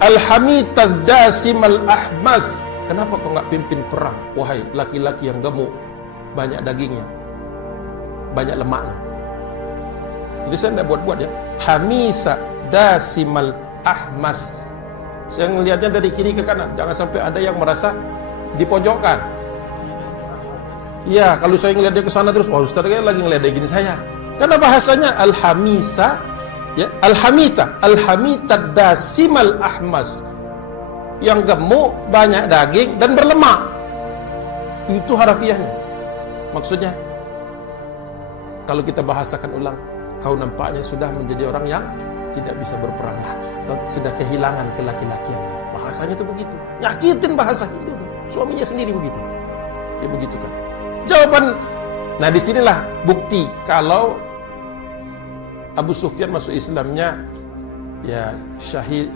al-hamitasim al-ahmas." Kenapa kau enggak pimpin perang, wahai laki-laki yang gemuk, banyak dagingnya, banyak lemaknya? Jadi saya tidak buat-buat ya. Hamisa dasimal ahmas. Saya melihatnya dari kiri ke kanan. Jangan sampai ada yang merasa dipojokkan. Ya, kalau saya ngelihat dia ke sana terus, wah Ustaz lagi ngeledekin saya. Karena bahasanya al-hamisa, ya, al-hamita dasimal ahmas, yang gemuk, banyak daging dan berlemak. Itu harafiahnya. Maksudnya, kalau kita bahasakan ulang, kau nampaknya sudah menjadi orang yang tidak bisa berperang lagi. Kau sudah kehilangan kelaki-lakian. Bahasanya itu begitu. Nyakitin bahasa itu. Suaminya sendiri begitu. Dia begitu kan. Jawaban. Nah, disinilah bukti kalau Abu Sufyan masuk Islamnya ya syahid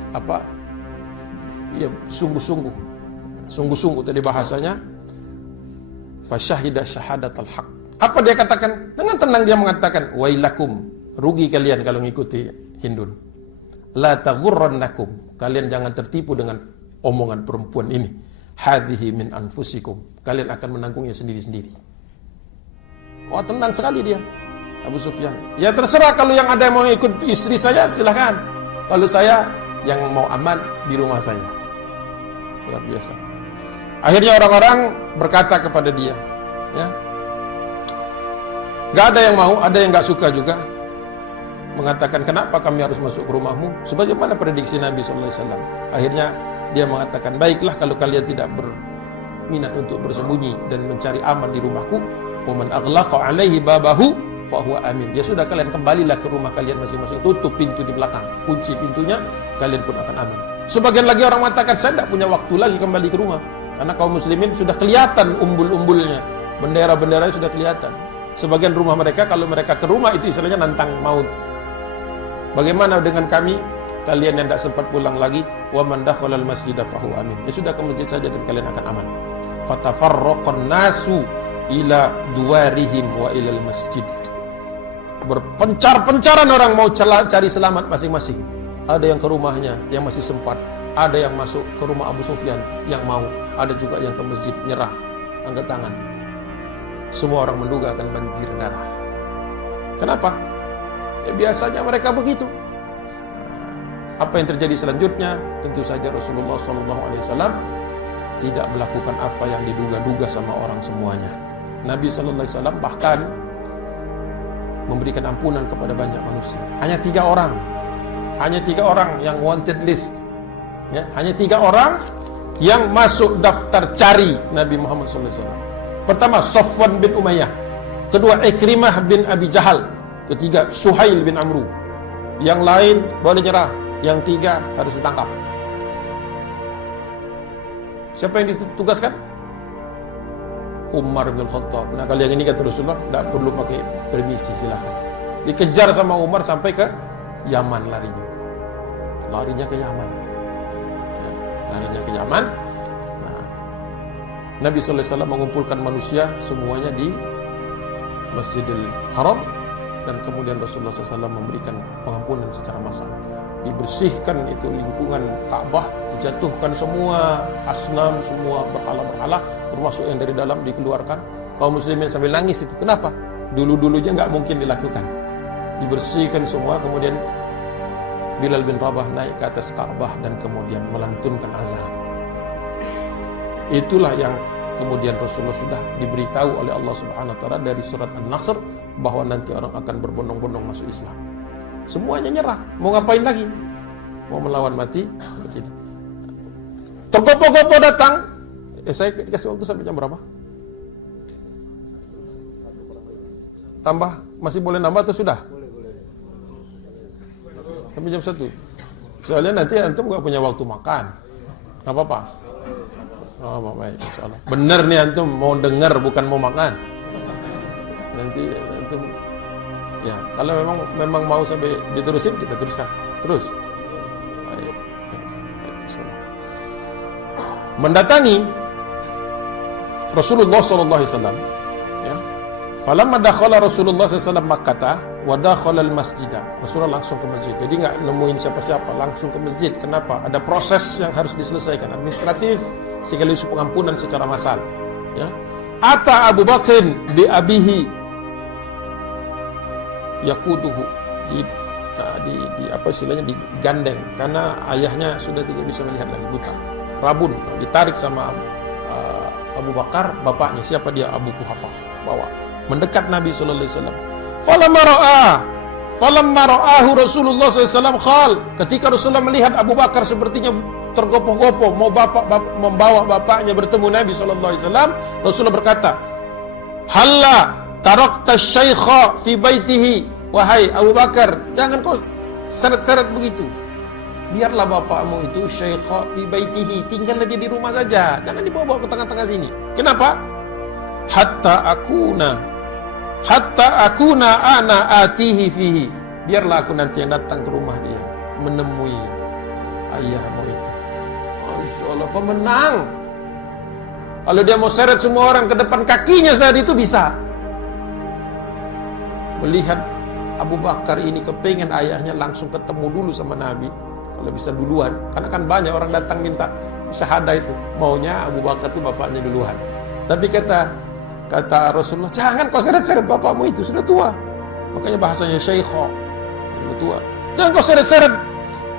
ya sungguh-sungguh tadi bahasanya. Fasyahida syahadatal haq. Apa dia katakan? Dengan tenang dia mengatakan, wailakum, rugi kalian kalau mengikuti Hindun. La taghurrannakum, kalian jangan tertipu dengan omongan perempuan ini. Hadhihi min anfusikum, kalian akan menanggungnya sendiri-sendiri. Wah, tenang sekali dia, Abu Sufyan. Ya terserah, kalau yang ada yang mau ikut istri saya, silahkan. Kalau saya yang mau aman di rumah saya. Luar biasa. Akhirnya orang-orang berkata kepada dia, ya, gak ada yang mau, ada yang gak suka juga. Mengatakan, kenapa kami harus masuk ke rumahmu? Sebagaimana prediksi Nabi SAW. Akhirnya dia mengatakan, baiklah kalau kalian tidak berminat untuk bersembunyi dan mencari aman di rumahku. Wa man aghlaqa alaihi babahu fahuwa amin. Ya sudah, kalian kembalilah ke rumah kalian masing-masing, tutup pintu di belakang, kunci pintunya, kalian pun akan aman. Sebagian lagi orang mengatakan, saya tidak punya waktu lagi kembali ke rumah, karena kaum muslimin sudah kelihatan umbul-umbulnya, bendera-benderanya sudah kelihatan. Sebagian rumah mereka, kalau mereka ke rumah itu istilahnya nantang maut. Bagaimana dengan kami? Kalian yang tidak sempat pulang lagi, wa man dakhalal masjidah fahuwa amin. Ya sudah, ke masjid saja dan kalian akan aman. Fatafarraqan nasu ila duwarihim wa ilal masjid. Berpencar-pencaran orang mau cari selamat masing-masing. Ada yang ke rumahnya yang masih sempat, ada yang masuk ke rumah Abu Sufyan yang mau, ada juga yang ke masjid nyerah, angkat tangan. Semua orang menduga akan banjir darah. Kenapa? Ya biasanya mereka begitu. Apa yang terjadi selanjutnya? Tentu saja Rasulullah SAW tidak melakukan apa yang diduga-duga sama orang semuanya. Nabi SAW bahkan memberikan ampunan kepada banyak manusia. Hanya 3 orang. Hanya 3 orang yang wanted list. Ya, hanya 3 orang yang masuk daftar cari Nabi Muhammad SAW. Pertama, Safwan bin Umayyah. Kedua, Ikrimah bin Abi Jahal. Ketiga, Suhail bin Amru. Yang lain boleh nyerah. Yang 3 harus ditangkap. Siapa yang ditugaskan? Umar bin Khattab. Nah, kalau yang ini kata Rasulullah, tidak perlu pakai permisi, silahkan. Dikejar sama Umar sampai ke Yaman larinya. Larinya ke Yaman. Ya, larinya ke Yaman. Nah, Nabi SAW mengumpulkan manusia semuanya di Masjidil Haram, dan kemudian Rasulullah SAW memberikan pengampunan secara massal. Dibersihkan itu lingkungan Ka'bah, dijatuhkan semua asnam, semua berhala-berhala, termasuk yang dari dalam dikeluarkan. Kaum muslimin sambil nangis itu. Kenapa? Dulu-dulunya nggak mungkin dilakukan. Dibersihkan semua, kemudian Bilal bin Rabah naik ke atas Ka'bah dan kemudian melantunkan azan. Itulah yang kemudian Rasulullah sudah diberitahu oleh Allah Subhanahu wa taala dari surat An-Nasr bahwa nanti orang akan berbondong-bondong masuk Islam. Semuanya nyerah. Mau ngapain lagi? Mau melawan mati? Tidak. Tokoh-tokoh datang. Saya dikasih waktu sampai jam berapa? Tambah? Masih boleh nambah atau sudah? Sampai jam 1. Soalnya nanti antum gak punya waktu makan. Gak apa-apa. Oh, baik, insyaallah. Bener nih antum mau dengar bukan mau makan. Nanti antum ya, kalau memang mau sampai diterusin, kita teruskan. Terus. Baik. Mendatangi Rasulullah SAW, ya. Falamma dakhala Rasulullah SAW Makkah wa dakhala al-masjidah. Rasulullah langsung ke masjid. Jadi enggak nemuin siapa-siapa, langsung ke masjid. Kenapa? Ada proses yang harus diselesaikan, administratif sekaligus pengampunan secara massal, ya. Ata Abu Bakr bi abihi yakuduhu, di apa istilahnya, digandeng karena ayahnya sudah tidak bisa melihat lagi, buta, rabun, ditarik sama Abu Bakar, bapaknya. Siapa dia? Abu Kuhafah. Bawa mendekat Nabi sallallahu alaihi wasallam. Falamma ra'ahu Rasulullah SAW khal. Ketika Rasulullah melihat Abu Bakar sepertinya tergopoh-gopoh mau membawa bapaknya bertemu Nabi sallallahu alaihi wasallam, Rasulullah berkata, "Halla tarakta syaikha fi baitihi." Wahai Abu Bakar, jangan kau seret-seret begitu. Biarlah bapakmu itu syaikha fi baitihi, tinggallah dia di rumah saja, jangan dibawa ke tengah-tengah sini. Kenapa? Hatta akuna ana atihi fihi. Biarlah aku nanti yang datang ke rumah dia, menemui ayahmu itu. Masya Allah, pemenang. Kalau dia mau seret semua orang ke depan kakinya saat itu bisa. Melihat Abu Bakar ini kepengen ayahnya langsung ketemu dulu sama Nabi, kalau bisa duluan, karena kan banyak orang datang minta syahadah itu, maunya Abu Bakar itu bapaknya duluan. Tapi kata Rasulullah, jangan kau seret-seret bapakmu itu sudah tua. Makanya bahasanya syaikha, sudah tua. Jangan kau seret-seret.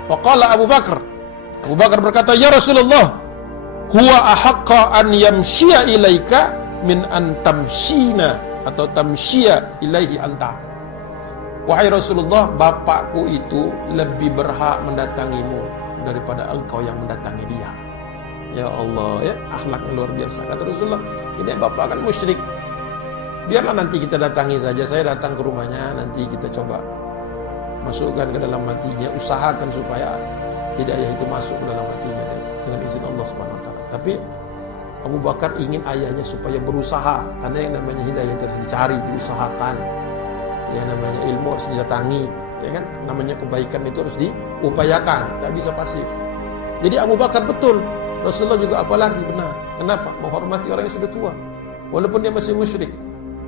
Faqala Abu Bakar berkata, ya Rasulullah, huwa ahaqqa an yamshiya ilaika min an tamshina atau tamshiya ilaihi anta. Wahai Rasulullah, bapakku itu lebih berhak mendatangimu daripada engkau yang mendatangi dia. Ya Allah, ya, akhlaknya luar biasa. Kata Rasulullah, ini bapak kan musyrik, biarlah nanti kita datangi saja. Saya datang ke rumahnya, nanti kita coba masukkan ke dalam hatinya, usahakan supaya hidayah itu masuk ke dalam hatinya dengan izin Allah Subhanahu wa taala. Tapi Abu Bakar ingin ayahnya supaya berusaha, karena yang namanya hidayah itu harus dicari, diusahakan. Yang namanya ilmu harus didatangi, ya kan? Namanya kebaikan itu harus diupayakan, tidak bisa pasif. Jadi Abu Bakar betul, Rasulullah juga apalagi benar. Kenapa? Menghormati orang yang sudah tua, walaupun dia masih musyrik.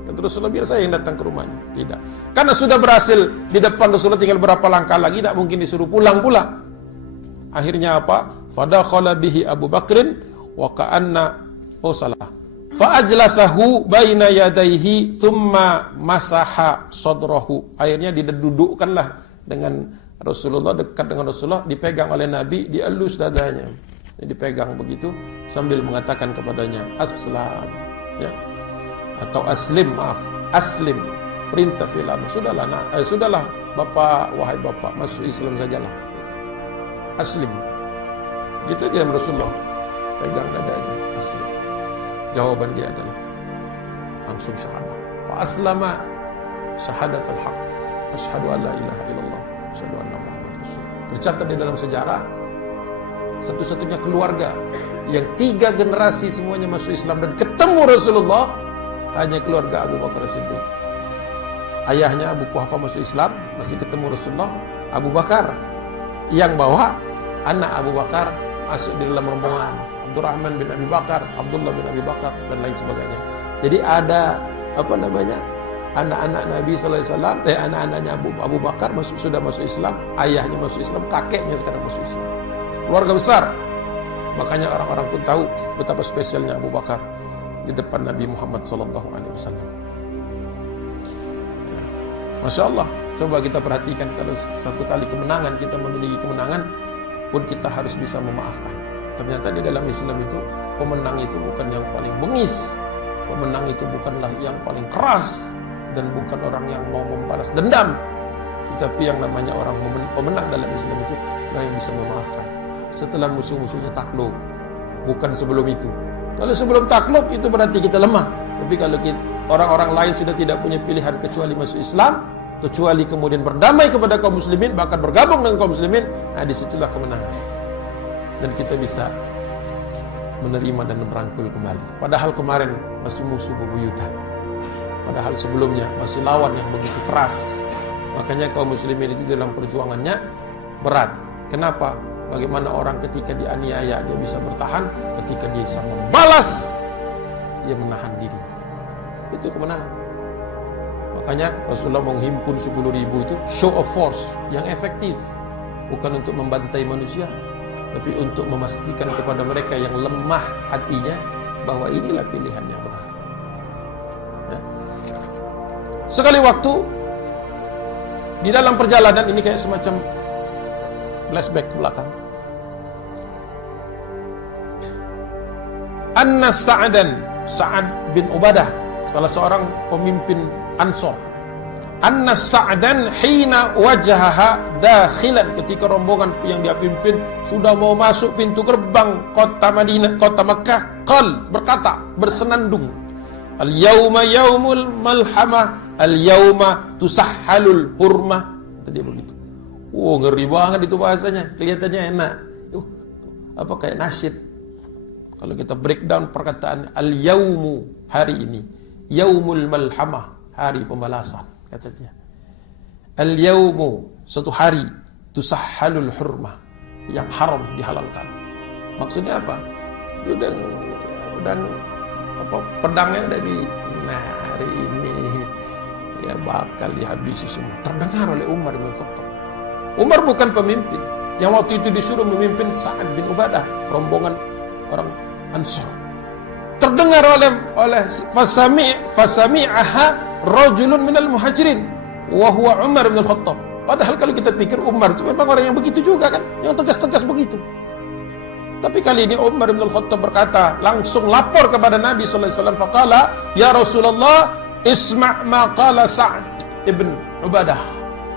Kata Rasulullah, biar saya yang datang ke rumahnya. Tidak, karena sudah berhasil di depan Rasulullah, tinggal berapa langkah lagi, tidak mungkin disuruh pulang pula. Akhirnya apa? Fadakhala bihi Abu Bakrin wa ka'anna fa'ajlasahu baina yadayhi thumma masaha sadrahu. Akhirnya didudukkanlah dengan Rasulullah, dekat dengan Rasulullah, dipegang oleh Nabi, dielus dadanya. Dipegang begitu sambil mengatakan kepadanya, aslam, ya. Atau aslim, maaf, aslim, perintah fil amr. Sudahlah Bapak, wahai Bapak, masuk Islam sajalah. Aslim. Gitu aja Rasulullah, pegang dadanya, aslim. Jawaban dia adalah langsung syahadah. Fa aslama syahadatul haq. Asyhadu an la ilaha illallah, asyhadu anna Muhammadar Rasulullah. Tercatat di dalam sejarah, satu-satunya keluarga yang 3 generasi semuanya masuk Islam dan ketemu Rasulullah hanya keluarga Abu Bakar Siddiq. Ayahnya Abu Quhafa masuk Islam, masih ketemu Rasulullah. Abu Bakar yang bawa anak Abu Bakar masuk di dalam rombongan. Abdurrahman bin Abi Bakar, Abdullah bin Abi Bakar, dan lain sebagainya. Jadi ada anak-anak Nabi sallallahu alaihi wasallam, anak-anaknya Abu Bakar sudah masuk Islam, ayahnya masuk Islam, kakeknya sekarang masuk Islam. Keluarga besar. Makanya orang-orang pun tahu betapa spesialnya Abu Bakar di depan Nabi Muhammad sallallahu alaihi wasallam. Masya Allah, coba kita perhatikan, kalau satu kali kemenangan, kita memiliki kemenangan pun kita harus bisa memaafkan. Ternyata di dalam Islam itu, pemenang itu bukan yang paling bengis, pemenang itu bukanlah yang paling keras, dan bukan orang yang mau membalas dendam. Tetapi yang namanya orang pemenang dalam Islam itu orang yang bisa memaafkan setelah musuh-musuhnya takluk, bukan sebelum itu. Kalau sebelum takluk itu berarti kita lemah. Tapi kalau orang-orang lain sudah tidak punya pilihan kecuali masuk Islam, kecuali kemudian berdamai kepada kaum muslimin, bahkan bergabung dengan kaum muslimin, nah disitulah kemenangan. Dan kita bisa menerima dan merangkul kembali. Padahal kemarin masih musuh bebuyutan. Padahal sebelumnya masih lawan yang begitu keras. Makanya kaum muslimin itu dalam perjuangannya berat. Kenapa? Bagaimana orang ketika dianiaya dia bisa bertahan, ketika dia bisa membalas dia menahan diri. Itu kemenangan. Makanya Rasulullah menghimpun 10.000 itu show of force yang efektif, bukan untuk membantai manusia, tapi untuk memastikan kepada mereka yang lemah hatinya bahwa inilah pilihan yang benar. Ya. Sekali waktu di dalam perjalanan ini kayak semacam flashback ke belakang. Anna Sa'ad bin Ubadah, salah seorang pemimpin Ansor. Anna Sa'dan hina wajahaha dakhilan, ketika rombongan yang dia pimpin sudah mau masuk pintu gerbang kota Madinah, kota Makkah, qal, berkata, bersenandung, al-yauma yaumul malhamah, al-yauma tusahhalul hurmah. Tadi begitu. Ngeri banget itu bahasanya, kelihatannya enak. Apa kayak nasyid. Kalau kita breakdown perkataan al-yaumu, hari ini, yaumul malhamah, hari pembalasan. Kata dia, al-yaumu, satu hari, tusahhalul hurmah, yang haram dihalalkan. Maksudnya apa? Dia dan pedangnya ada di hari ini ya bakal dihabisi semua. Terdengar oleh Umar bin Khattab. Umar bukan pemimpin. Yang waktu itu disuruh memimpin Sa'ad bin Ubadah, rombongan orang Ansor. Terdengar oleh fasami'aha rajulun minal muhajirin wa huwa Umar bin Khattab. Padahal kalau kita pikir Umar itu memang orang yang begitu juga kan, yang tegas-tegas begitu. Tapi kali ini Umar bin Khattab berkata, langsung lapor kepada Nabi sallallahu alaihi wasallam, faqala ya Rasulullah isma' ma qala Sa'ad ibn Ubadah.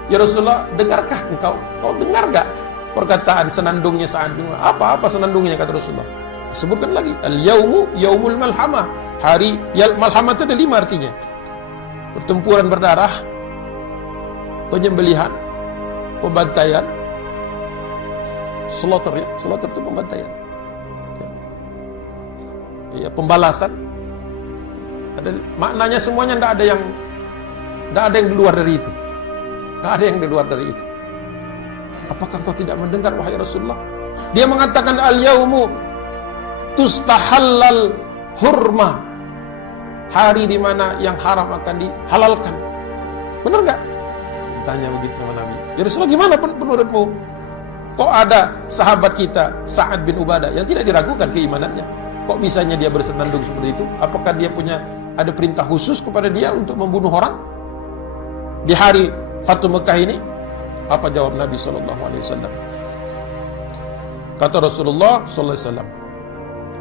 Ya Rasulullah, dengarkah engkau? Kau dengar gak perkataan senandungnya Sa'ad bin Ubadah? Apa senandungnya kata Rasulullah? Sebutkan lagi, al-yaumu yaumul malhamah. Hari malhamah itu ada 5 artinya. Pertempuran berdarah, penyembelihan, pembantaian, slaughter ya, slaughter itu pembantaian. Ya, pembalasan. Ada maknanya semuanya, tidak ada yang di luar dari itu. Tidak ada yang di luar dari itu. Apakah kau tidak mendengar wahai Rasulullah? Dia mengatakan al-yaumu tustahallal hurma. Hari di mana yang haram akan dihalalkan. Benar enggak? Tanya begitu sama Nabi. Ya Rasulullah, gimana menurutmu? Kok ada sahabat kita Sa'ad bin Ubadah yang tidak diragukan keimanannya? Kok bisanya dia bersenandung seperti itu? Apakah dia ada perintah khusus kepada dia untuk membunuh orang di hari Fatu Mekah ini? Apa jawab Nabi SAW? Kata Rasulullah SAW,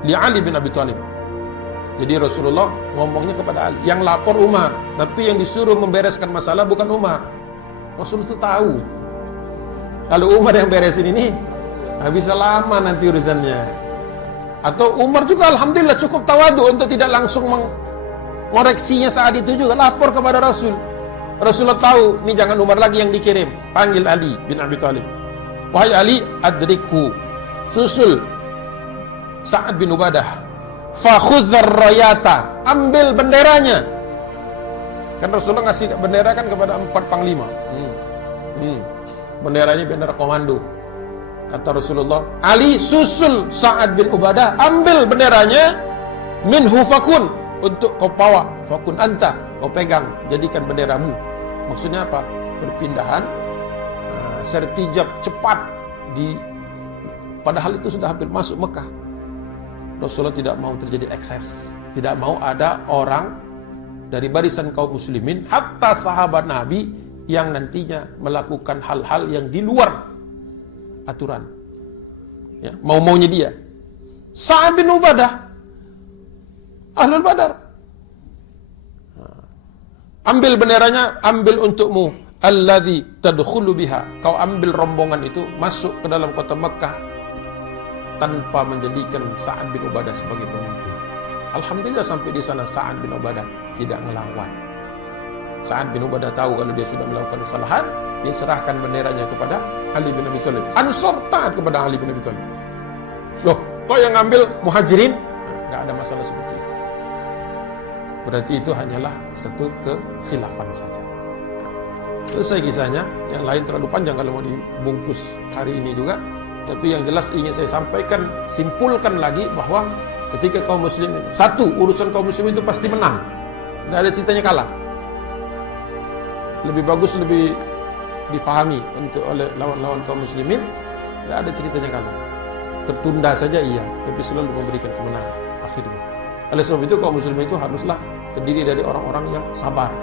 li Ali bin Abi Thalib. Jadi Rasulullah ngomongnya kepada Ali. Yang lapor Umar, tapi yang disuruh membereskan masalah bukan Umar. Rasul itu tahu kalau Umar yang beresin ini bisa lama nanti urusannya. Atau Umar juga alhamdulillah cukup tawadu untuk tidak langsung mengoreksinya saat itu juga, lapor kepada Rasul. Rasulullah tahu, ini jangan Umar lagi yang dikirim. Panggil Ali bin Abi Thalib. Wahai Ali, adrikhu, susul Sa'ad bin Ubadah. Fakhudhar rayata, ambil benderanya. Kan Rasulullah ngasih bendera kan kepada 4 panglima. Bendera ini bendera komando. Kata Rasulullah, Ali susul Sa'ad bin Ubadah, ambil benderanya, minhu fakun, untuk kau bawa, fakun anta, kau pegang, jadikan benderamu. Maksudnya apa? Perpindahan sertijab cepat padahal itu sudah hampir masuk Mekah. Rasulullah tidak mau terjadi ekses, tidak mau ada orang dari barisan kaum muslimin, hatta sahabat Nabi yang nantinya melakukan hal-hal yang di luar aturan, ya, mau-maunya dia. Sa'ad bin Ubadah, Ahlul Badar, ambil benderanya, ambil untukmu, alladzi tadkhulu biha, kau ambil rombongan itu masuk ke dalam kota Mekah tanpa menjadikan Sa'ad bin Ubadah sebagai pemimpin. Alhamdulillah sampai di sana Sa'ad bin Ubadah tidak melawan. Sa'ad bin Ubadah tahu kalau dia sudah melakukan kesalahan, dia serahkan benderanya kepada Ali bin Abi Thalib. Ansor taat kepada Ali bin Abi Thalib. Loh, kok yang ngambil muhajirin? Nggak ada masalah seperti itu. Berarti itu hanyalah satu kekhilafan saja. Selesai kisahnya. Yang lain terlalu panjang kalau mau dibungkus hari ini juga. Tapi yang jelas ingin saya sampaikan, simpulkan lagi bahwa ketika kaum muslimin, satu, urusan kaum muslimin itu pasti menang. Nggak ada ceritanya kalah. Lebih bagus, lebih difahami oleh lawan-lawan kaum muslimin, tidak ada ceritanya kalah. Tertunda saja iya, tapi selalu memberikan kemenangan akhirnya. Oleh sebab itu kaum muslimin itu haruslah terdiri dari orang-orang yang sabar,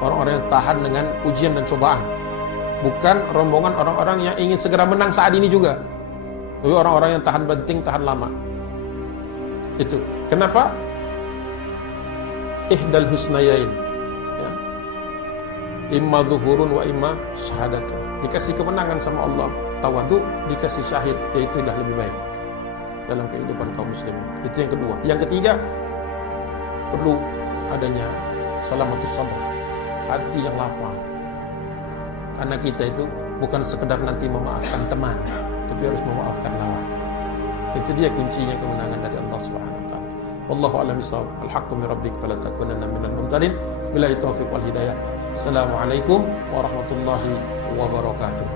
orang-orang yang tahan dengan ujian dan cobaan, bukan rombongan orang-orang yang ingin segera menang saat ini juga, tapi orang-orang yang tahan banting, tahan lama. Itu kenapa ihdal husnayain, imma zuhurun wa imma syahadatun. Dikasih kemenangan sama Allah, tawadu, dikasih syahid, yaitulah lebih baik dalam kehidupan kaum muslimin. Itu yang kedua. Yang ketiga, perlu adanya salamatus sadr, hati yang lapang. Karena kita itu bukan sekedar nanti memaafkan teman, tapi harus memaafkan lawan. Itu dia kuncinya kemenangan dari Allah Subhanahu wa taala. Wallahu a'lam bishawab. Al-haqqu min rabbik fala takunanna minal mumtarin. Billahi taufiq wal hidayah. Assalamualaikum warahmatullahi wabarakatuh.